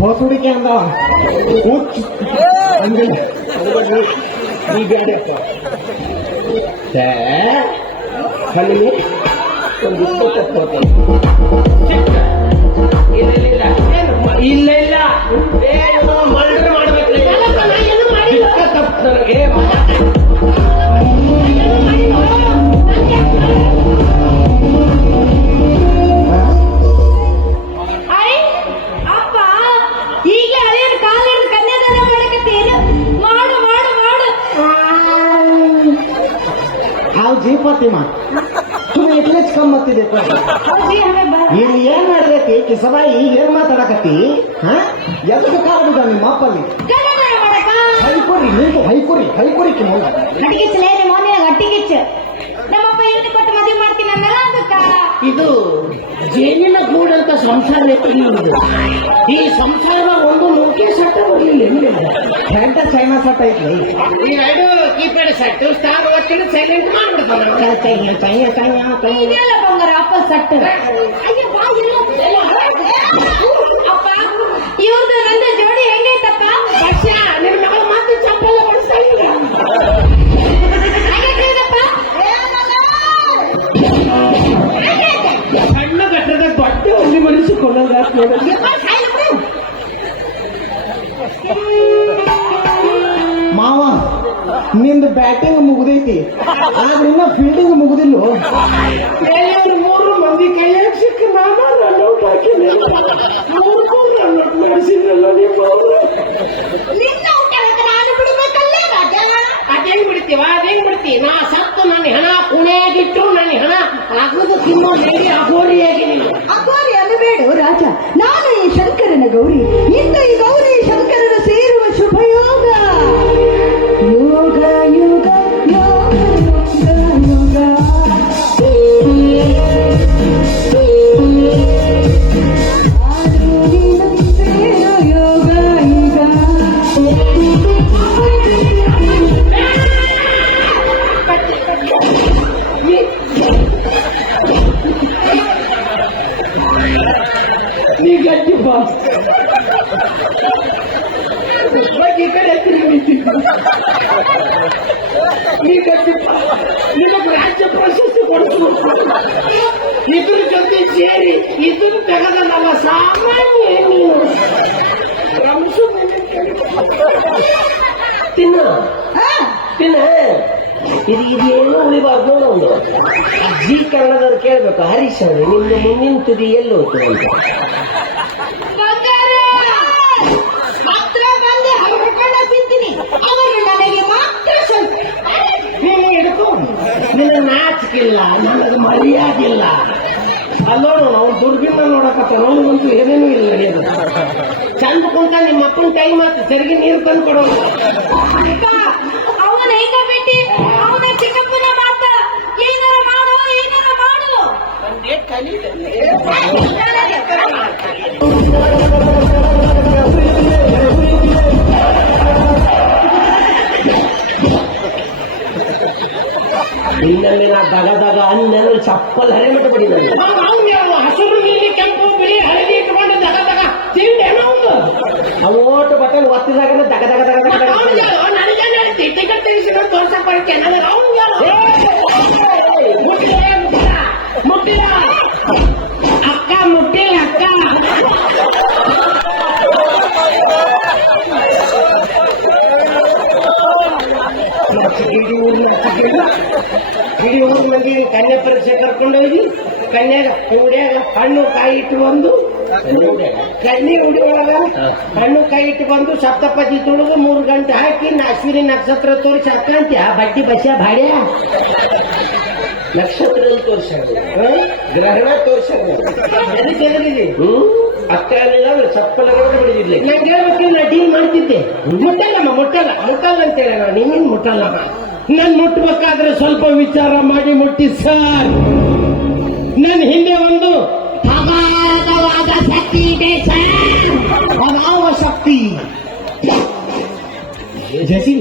ಭೋಸುಡಿಕೆ ಅಂದ ಈ ಬ್ಯಾಡಪ್ಪ. ಕಣ್ಣಿಗೆ ಒಂದು ಇಲ್ಲ ಇಲ್ಲ ಏನು ಮರ್ಡರ್ ಮಾಡ್ಬೇಕು. ತಪ್ಪು ನನಗೆ. ಅಪ್ಪ ಈಗ ಹಳೆಯ ಕಾಲಿನ ಕನ್ಯಾದಾನ ಮಾಡಕತ್ತೇನು? ಮಾಡು ಮಾಡು ಮಾಡು. ನಾವು ಜೀಪತಿ ಮಾ तुम्हें इतने कम मत देखो. ಏನ್ ಮಾಡಬೇಕು ಕಿಸಬಾಯಿ? ಏನ್ ಮಾತಾಡಕತ್ತಿ? ಎದಕ್ಕೆ ಕಾರಣ ನಿಮ್ಮ ಅಪ್ಪಲ್ಲಿ ಹೈಕೋರಿಕೆ ಅಟ್ಟಿಗಿಚ್ಚಲೇ ನಿಮ್ಮ ಮನೆಯಾಗ ಅಟ್ಟಿಗಿಚ್ಚ ನಮ್ಮಪ್ಪ ಎಲ್ಲಿ ಕೊಟ್ಟು ಮದುವೆ ಮಾಡ್ತೀನಿ ಅನ್ನಲ್ಲ ಅದಕ್ಕ ಇದು ಜೇನಿನ ಗೂಡು ಅಂತ ಸಂಸಾರ ಇದು ಈ ಸಂಸಾರ ಒಂದು ನೌಕೆ ಸಟ್ಟ ಬರಲಿಲ್ಲ ಹೆಂಟ ಚೈನಾ ಸಟ್ಟ ಐತಿ ಎರಡು ಕೀಪ್ಯಾಡ್ ಸೆಟ್ ಸ್ಟಾರ್ ಒತ್ತಿನ ಸೈಲೆಂಟ್ ಮಾಡ್ಬಿಡ್ತಾನೆ ಇದೆಲ್ಲ ಬಂಗಾರ ಅಪ್ಪ ಸಟ್ಟ ಅಯ್ಯೋ ಬಾ ಇಲ್ಲ ಅಪ್ಪ ಇವ್ರದ್ದು ನನ್ನ ಜೋಡಿ ಹೆಂಗೈತಪ್ಪ ವರ್ಷ ನಿನ್ನ ಮಗಳ ಮಾತು ಚಪ್ಪಲ್ಲ ಬಡಿಸ್ತಾ ಇಲ್ಲ ಸಣ್ಣ ಘಟ್ಟದ ದೊಡ್ಡ ಒಂದು ಮನಸ್ಸಿಕೊಂಡಂಗ ಮಾವ ನಿಂದು ಬ್ಯಾಟಿಂಗ್ ಮುಗ್ದೈತಿ ಆದ್ರೆ ಇನ್ನ ಫೀಲ್ಡಿಂಗ್ ಮುಗುದಿಲ್ಲ ಮೂರು ಮಂದಿ ಕೈಯಾಗ ಸಿಕ್ಕ ನಾನು ರನ್ಔಟ್ ಹಾಕಿಲ್ಲ ನಡೆಸಿದ್ರಲ್ಲ ನೀವು ಅದೇನ್ ಬಿಡ್ತೀವ ಅದೇನ್ ಬಿಡ್ತಿ ನಾ ಸತ್ತು ನನ್ನ ಹಣ ಪುಣೆಯಾಗಿಟ್ಟು ನನ್ನ ಹಣ ಅಗದು ತಿನ್ನೋ ಹೇಳಿ ಅಗೋರಿಯಾಗಿ ನೀನು ಅಗೋರಿ ಅನ್ನಬೇಡ ರಾಜ ನಾನು ಈ ಶಂಕರನ ಗೌರಿ ಇಂದು ಈ ಗೌರಿ ಶಂಕರನ ಸೇರುವ ಶುಭ ಯೋಗ ಯೋಗ ಯೋಗ ಯೋಗ ನೀ ಗಟ್ಟಿ ಬಾ ಈ ಕಡೆ ತಿರುಗಿ ನೀ ಗಟ್ಟಿ ಬಾ ನಿಮಗೆ ರಾಜ್ಯ ಪ್ರಶಸ್ತಿ ಕೊಡಿಸ್ಬೇಕು ಇದ್ರ ಜೊತೆ ಸೇರಿ ಇದ್ರ ತೆಗೆದ ನಮ್ಮ ಸಾಮಾನ್ಯ ನೀನು ತಿನ್ನ ತಿನ್ನ ಇದೇನು ಉಳಿಬಾರ್ದು ಒಂದು ಜಿ ಕನ್ನಡದವ್ರು ಕೇಳ್ಬೇಕು ಹರೀಶ್ ಅವ್ರೆ ನಿಮ್ದು ಮುಂದಿನ ತುದಿ ಎಲ್ಲಿ ಹೋಗ್ತದೆ ಅಂತ ಹತ್ರ ಬಂದು ಹರಕಣ್ಣ ತಿಂತೀನಿ ಅವರು ನನಗೆ ಮಾತ್ರ ಸ್ವಲ್ಪ ನೀನು ಹಿಡ್ಕೊಂಡು ನಿನ್ನ ನಾಚಿಕಿಲ್ಲ ನನಗೆ ಮರ್ಯಾದಿಲ್ಲ ಅಲ್ಲೋಡು ನಾವು ದುರ್ಬಿನ್ನ ನೋಡಕತ್ತ ನೋಡುವಂತೂ ಏನೇನೂ ಇಲ್ಲ ನಡೆಯೋದು ಚಂದ ಕುಂತ ನಿಮ್ಮ ಅಪ್ಪನ ಕೈ ಮಾತು ತೆರಿಗೆ ನೀರು ತಂದು ಕೊಡೋದು ಅವನ ಹೆಂಗ ಬಿಟ್ಟಿ ಅವನ ಚಿಕ್ಕಪ್ಪನ ಮಾತ ಏನಾರ ಮಾಡು ಇನ್ನೊಮ್ಮೆ ನಾ ದಗ ಅನ್ನೆಲ್ಲ ಚಪ್ಪಲ್ ಹರೆ ಬಿಟ್ಟು ಬಿಡಿದ್ದಾರೆ ಹಸಿರು ನೀಲಿ ಕೆಂಪು ಬಿಳಿ ಹಳದಿ ಇಟ್ಕೊಂಡು ದಗ ದಗ ತಿಂಡೇನೋ ಒಂದು ಅವು ಓಟು ಬಟ್ಟೆ ಒತ್ತಿದಾಗ ದಗ ದಗ ದಗ ದಗ ದಗ ನನಗೆ ಟಿಕೆಟ್ ತೆಗಿಸಿಕೊಂಡು ತೋರ್ಸಕ್ ಬರುತ್ತೆ ನನಗೆ ಮುಟ್ಟಿಲ್ಲ ಅಕ್ಕ ಮುಟ್ಟಿಲ್ಲ ಅಕ್ಕ ಇಡೀ ಊರ್ ಮಂದಿ ಕನ್ಯಾ ಪರೀಕ್ಷೆ ಕರ್ಕೊಂಡು ಹೋಗಿ ಕನ್ಯಾಗ ಉಡಿಯಾಗ ಹಣ್ಣು ಕಾಯಿ ಇಟ್ಟು ಬಂದು ಕನ್ನಿ ಉಡಿ ಒಳಗ ಹಣ್ಣು ಕಾಯಿ ಇಟ್ಟು ಬಂದು ಸಪ್ತಪದಿ ತುಳಿದು 3 ಗಂಟೆ ಹಾಕಿ ಅಶ್ವಿನಿ ನಕ್ಷತ್ರ ತೋರಿಸಿ ಅಕ್ಕಂತ್ಯ ಬಡ್ಡಿ ಬಸ್ಯ ಭಾಡ್ಯ ನಕ್ಷತ್ರ ತೋರಿಸ ಗ್ರಹಣ ತೋರಿಸ ಎದಕ್ಕೆ ಅಕ್ಕ ಅಂದ್ರೆ ಚಪ್ಪಲಗಳು ಬಿಡಿದಿಲ್ಲ ನಾನು ಹೇಳ್ಬೇಕು ನಾ ಡೀಲ್ ಮಾಡ್ತಿದ್ದೆ ಮುಟ್ಟಲ್ಲ ಅಂತೇಳಿ ನಾನು ನೀನೇನು ಮುಟ್ಟಲ್ಲ ನನ್ ಮುಟ್ಟಬೇಕಾದ್ರೆ ಸ್ವಲ್ಪ ವಿಚಾರ ಮಾಡಿ ಮುಟ್ಟಿ ಸರ್ ನನ್ನ ಹಿಂದೆ ಒಂದು ಅಗಾಧವಾದ ಶಕ್ತಿ ಇದೆ ಸರ್ ಅನಾವ ಶಕ್ತಿ ಜಸಿ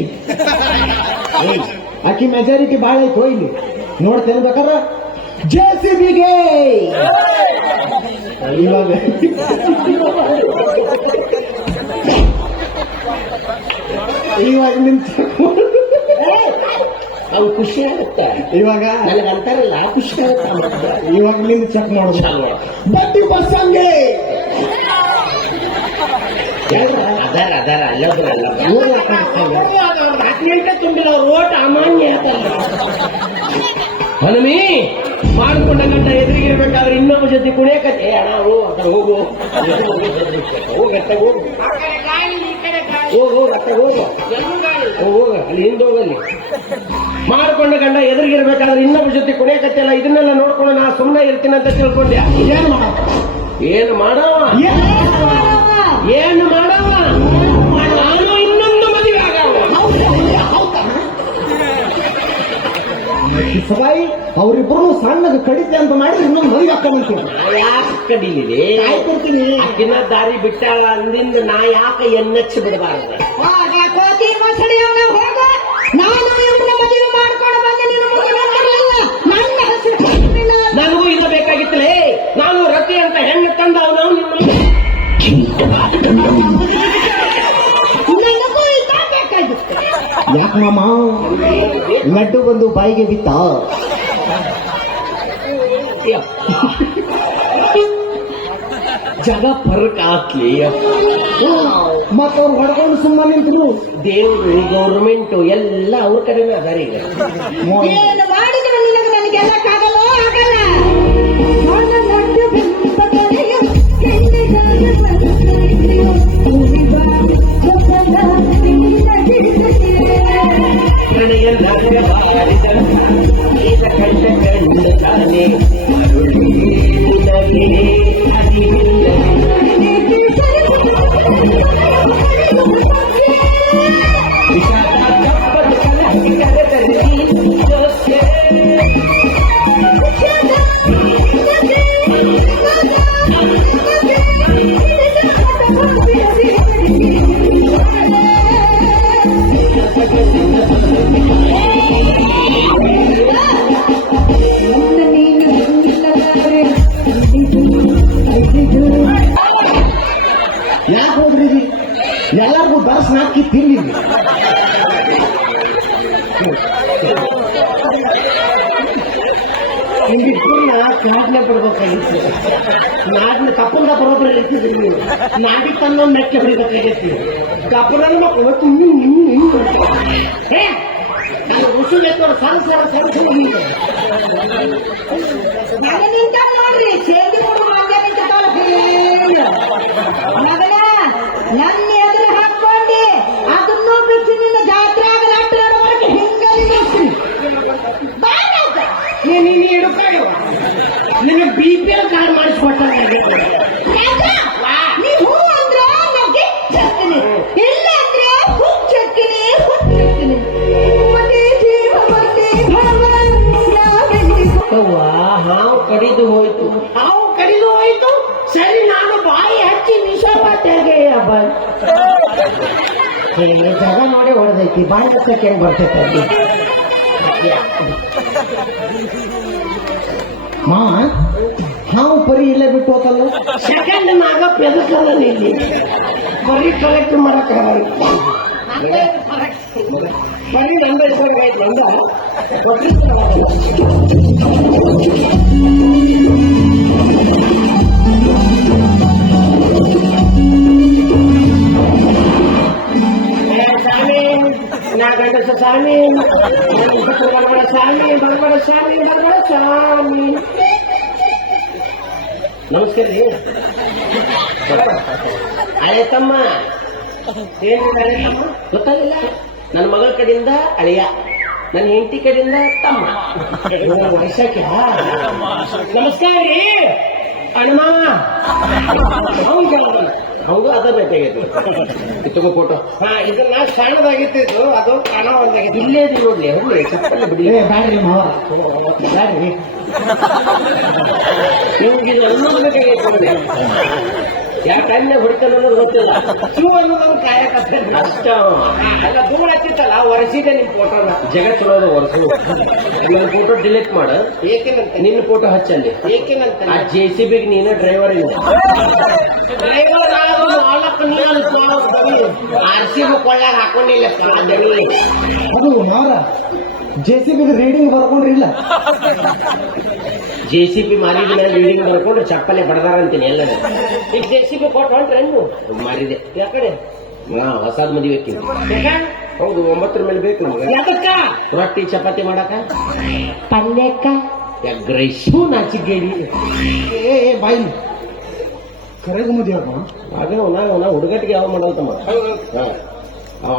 ಆಕಿ ಮೆಜಾರಿಟಿ ಬಾಳ ಐತೋ ಇಲ್ಲಿ ನೋಡ್ತೇನೆ ಬೇಕಾದ್ರ ಜೆಸಿಬಿಗೆ ಇವಾಗ ನಿಂತ ಅವು ಖುಷಿ ಆಗುತ್ತೆ ಇವಾಗ ನನಗೆ ಅಂತಾರಲ್ಲ ಖುಷಿ ಆಗುತ್ತೆ ಇವಾಗ ನಿಂದ ಚೆಕ್ ಮಾಡೋದು ಬಡ್ಡಿ ಬಸ್ ಹಂಗೆ ಅದರ ಅಲ್ಲದ್ರಲ್ಲ 18 ತುಂಬಿಲ್ಲ ಅವ್ರ ಓಟ್ ಅಮಾನ್ಯ ಹನುಮಿ ಮಾಡಿಕೊಂಡ ಗಂಟ ಎದುರಿಗಿರ್ಬೇಕಾದ್ರೆ ಇನ್ನೊಬ್ಬ ಜೊತೆ ಕುಣಿಯಕತ್ತೆ ಅಣ್ಣ ಹೋಗು ಹೋಗತ್ತೆ ಹೋಗು ಹೋಗತ್ತೆ ಹೋಗು ಅಲ್ಲಿ ಹಿಂದೆ ಹೋಗಲ್ಲಿ ಮಾಡಿಕೊಂಡ ಗಂಡ ಎದುರಿಗಿರ್ಬೇಕಾದ್ರೆ ಇನ್ನೊಬ್ಬ ಜೊತೆ ಕುಣಿಯಕತ್ತೆಲ್ಲ ಇದನ್ನೆಲ್ಲ ನೋಡ್ಕೊಂಡು ನಾ ಸುಮ್ಮನೆ ಇರ್ತೀನಿ ಅಂತ ತಿಳ್ಕೊಂಡೆ ಏನು ಮಾಡವ ನಾನು ಇನ್ನೊಂದು ಮದುವೆ ಆಗವ ಬಾಯಿ ಅವ್ರಿಬ್ರು ಸಣ್ಣಗ ಕಡಿತೆ ಅಂತ ಮಾಡಿದ್ರೆ ಇನ್ನೊಂದು ಮದುವೆ ಹಾಕೊಂಡ್ಬಿಟ್ಟು ಯಾಕೆ ಕಡೀಲಿ ಕಾಯ್ತಿರ್ತೀನಿ ಆಕಿನ ದಾರಿ ಬಿಟ್ಟಾಳ ಅಂದಿಂದ ನಾ ಯಾಕೆ ಎನ್ನಚ್ಚ ಬಿಡಬಾರ್ದು ಕೋತಿ ಮಸಡಿ ಅವನ ಹೋಗ ನಾನು ಇವ್ರನ್ನ ಮದುವೆ ಮಾಡ್ಕೊಂಡು ಬಂದೆ ನಿನ್ನ ಮುಂದೆ ನೋಡಿರಲಿಲ್ಲ ನನ್ನ ಹೆಸರು ಕೇಳಿಲ್ಲ ನನಗೂ ಇದು ಬೇಕಾಗಿತ್ತಲೇ ನಾನು ರತಿ ಅಂತ ಹೆಣ್ಣು ತಂದ ಅವನು ನನಗೂ ಇದ ಬೇಕಾಗಿತ್ತು ಯಾಕೆ ಮಾಮ ಲಡ್ಡು ಬಂದು ಬಾಯಿಗೆ ಬಿತ್ತ ಜಗ ಫರಕ್ ಹಾಕ್ಲಿ ಮತ್ತ ಅವ್ರು ಹೊಡ್ಕೊಂಡು ಸುಮ್ಮನೆ ನಿಂತರು ದೇವ್ರು ಗೌರ್ಮೆಂಟ್ ಎಲ್ಲ ಅವ್ರ ಕಡೆನೇ ಅದಾರ ಈಗ ಏನು ಮಾಡಿದ್ರು ನಿನಗೆ ನನಗೆಲ್ಲಕ್ಕಾಗಲ್ಲ ಆಗಲ್ಲ ನನ್ನ ಮೊಟ್ಟು ಬೆಂಬಗನೆಯ ಕೆಂಡೆಗಾಯ ಮನಸ್ಸೆಯೋ ಹೂವಿವ ಸೊಪ್ಪದ ಕಡೆಯಲ್ಲ ಬಾರಿದ ಈತ ಕಂಡ ಕಂಡ ತಾನೆ ಅರುಳಿಲ್ಲವೇ ಅರಿವಿಲ್ಲ ಯಾಕೆ ಹೋದ್ರಿ ಎಲ್ಲರಿಗೂ ದರ್ಶನ ಹಾಕಿ ತಿಂದಿದ್ವಿ ನಿಮ್ಮಿಬ್ಬರನ್ನ ನಾಡ್ನೆ ಬಿಡ್ಬೇಕಾಗಿತ್ತು ನಾಡ್ನ ಕಪ್ಪಂದ ಬರೋಬ್ಬರಿ ಇರ್ತಿದ್ರಿ ನೀವು ನಾಡಿ ತನ್ನ ಮೆಚ್ಚ ಹೊಡಿಬೇಕಾಗಿತ್ತು ಕಪ್ಪನ ಮಕ್ಕಳು ನಾನು ಉಸುಲ್ ಎತ್ತೋರು ಸಣ್ಣ ನಿಂತ ನೋಡ್ರಿ ಸೇದಿ ಕೊಡು ಮಂಗ ನಿಂತಾಳ ಮಗನ ನನ್ನ ಎದುರು ಹಾಕೊಂಡಿ ಅದನ್ನೂ ಬಿಟ್ಟು ನಿನ್ನ ಜಾತ್ರೆ ಆಗಲ್ಲ ಅಟ್ಟರವರೆಗೆ ಹಿಂಗಲ್ಲಿ ನೋಡ್ತೀನಿ ನೀನು ಹಿಡ್ಕೊಳ್ಳುವ ನಿನ್ನ BPL ಕಾರ್ಡ್ ಮಾಡಿಸ್ಕೊಟ್ಟ ನೀ ಹೂ ಅಂದ್ರೆ ನಗ್ಗೆ ಚಕ್ಕಿನಿ ಇಲ್ಲ ಅಂದ್ರೆ ಹುಚ್ಚಕ್ಕಿನಿ ಹುಚ್ಚಕ್ಕಿನಿ ಮನೆ ಜೀವ ಮನೆ ಭಾವ ಹಾವು ಕಡಿದು ಹೋಯ್ತು ಹಾವು ಕಡಿದು ಹೋಯ್ತು ಸರಿ ನಾನು ಬಾಯಿ ಹಚ್ಚಿ ವಿಷ ಬಾಟೆಗೆ ಜಾಗ ನೋಡಿ ಹೊಡೆದೈತಿ ಬಾಯಿ ಹಚ್ಚಕ್ಕೆ ಹೆಂಗ್ ಬರ್ತೈತೆ ಅಲ್ಲಿ ಮಾವ ಹಾವು ಪರಿ ಇಲ್ಲೇ ಬಿಟ್ಟು ಹೋತಲ್ಲ ಸೆಕೆಂಡ್ ನಾಗ ಪೆದಕಲ್ಲ ಇಲ್ಲಿ ಬರೀ ಕಲೆಕ್ಟ್ ಮಾಡಕ್ ಬರೀ ನಂದ ಹೆಸರಾಯ್ತು ನಂದ ನಾ ಗಂಡಸ ಸ್ವಾಮಿ ಬರಬಡ ಸ್ವಾಮಿ ಬರಬಡ ಸ್ವಾಮಿ ಬರಬಡ ಸ್ವಾಮಿ ನಮಸ್ಕಾರ ರೀ ಹಳೆ ತಮ್ಮ ಏನು ಗೊತ್ತಾಗಿಲ್ಲ ನನ್ನ ಮಗಳ ಕಡೆಯಿಂದ ಅಳಿಯ ನನ್ನ ಹೆಂಡತಿ ಕಡೆಯಿಂದ ತಮ್ಮ ವಯಸ್ಸಾಕ್ಯ ನಮಸ್ಕಾರ ರೀ ಅಣ್ಣ ಹೌದು ಅದ ಬೇಕಾಗಿತ್ತು ತುಂಬ ಫೋಟೋ ಇದನ್ನ ಸಣ್ಣದಾಗಿತ್ತು ಅದು ಕಾಣೋದಾಗಿತ್ತು ಇಲ್ಲೇ ಇದೆ ನೋಡ್ಲಿ ಹೌದು ಚಪ್ಪಲ್ಲ ಬಿಡಿ ಬ್ಯಾಡ್ರಿ ಮಾವ ಬ್ಯಾಡ್ರಿ ನಿಮ್ಗೆ ಇದು ಅನ್ನೋದು ಬೇಕಾಗಿತ್ತು ಯಾವ ಟೈಮ್ನಾಗ ಹೊಡಿತಾನ ಅನ್ನೋದು ಗೊತ್ತಿಲ್ಲ ಶಿವ ಅನ್ನೋದು ಕಾಯಕತ್ತೆ ಅಷ್ಟ ಎಲ್ಲ ದೂರ ಹಚ್ಚಿತ್ತಲ್ಲ ಒರೆಸಿದೆ ನಿಮ್ ಫೋಟೋನ ಜಗತ್ ಚಲೋದ ಒರೆಸು ನನ್ನ ಫೋಟೋ ಡಿಲೀಟ್ ಮಾಡು ಏಕೆನಂತ ನಿನ್ನ ಫೋಟೋ ಹಚ್ಚಲ್ಲಿ ಏಕೆನಂತ ಆ JCB ನೀನು ಡ್ರೈವರ್ ಇಲ್ಲ ಡ್ರೈವರ್ RCB ಕೊಳ್ಳಾಗ ಹಾಕೊಂಡಿಲ್ಲ ಅದು ನಾವ್ರ JCB ರೀಡಿಂಗ್ ಬರ್ಕೊಂಡ್ರಿಲ್ಲ JCB ಮಾರಿದಿನ ರೀಡಿಂಗ್ ಬರ್ಕೊಂಡು ಚಪ್ಪಲೆ ಬಡದಾರ ಅಂತೀನಿ ಎಲ್ಲ ಈಗ JCB ಕೊಟ್ಟು ಹೊಂಟ್ರೇನು ಮಾರಿದೆ ಯಾಕಡೆ ಹೊಸಾದ್ ಮದುವೆ ಹೌದು 9 ಮೇಲೆ ಬೇಕು ನಮ್ಗೆ ರೊಟ್ಟಿ ಚಪಾತಿ ಮಾಡಕ ಪಲ್ಯಕ್ಕ ಎಗ್ ರೈಸು ನಾಚಿಗೇಡಿ ಏ ಬಾಯಿ ಕರೆಗೂ ಮದುವೆ ಆಗ ನಾ ಹುಡುಗಟ್ಟಿಗೆ ಯಾವ ಮಾಡಲ್ತಮ್ಮ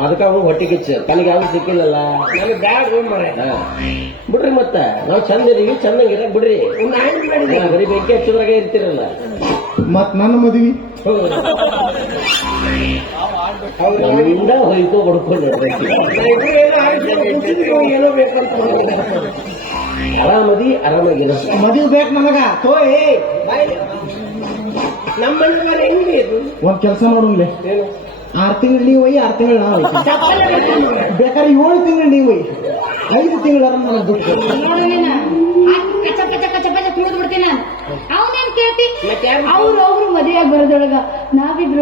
ಅದಕ್ಕೆ ಅವ್ನು ಹೊಟ್ಟಿಗೆ ತನಗೆ ಯಾವ ಸಿಕ್ಕಿಲ್ಲಲ್ಲ ನನಗೆ ಬ್ಯಾಡ್ ಬಿಡ್ರಿ ಮತ್ತ ನಾವು ಚಂದ ಇದೀವಿ ಚಂದಂಗಿರ ಬಿಡ್ರಿ ಬರೀ ಬೆಂಕಿ ಹಚ್ಚೋದ್ರಾಗ ಇರ್ತಿರಲ್ಲ ಮತ್ ನನ್ನ ಮದ್ವಿ ನಮ್ಮಿಂದ ಹೋಯ್ತು ಬಡ್ಕೊಂಡು ಏನೋ ಬೇಕಂತ ಆರಾಮದಿ ಆರಾಮಾಗಿರೋ ಮದುವೆ ಬೇಕು ನನಗ ತೋಯ್ ನಮ್ಮ ಮನೆ ಹೆಂಗೆ ಇದು ಒಂದ್ ಕೆಲಸ ಮಾಡೋಂಗ್ಲೆ ಏನು 6 ತಿಂಗಳು ನೀವು ಒಯ್ಯಿ 6 ತಿಂಗಳು ನಾವು ಬೇಕಾದ್ರೆ 7 ತಿಂಗಳು ನೀವು ಒಯ್ಯಿ 5 ತಿಂಗಳ ನನಗೆ ದುಡ್ಡು ನೋಡು ನೀನ ಕಚ್ಚ ಕುಡಿದು ಬಿಡ್ತೀನಿ ನಾನು ಅವನೇನ್ ಕೇಳ್ತಿ ಮತ್ತೆ ಯಾರು ಅವ್ರು ಮದುವೆ ಆಗಿ ಬರೋದೊಳಗ ನಾವಿಬ್ರು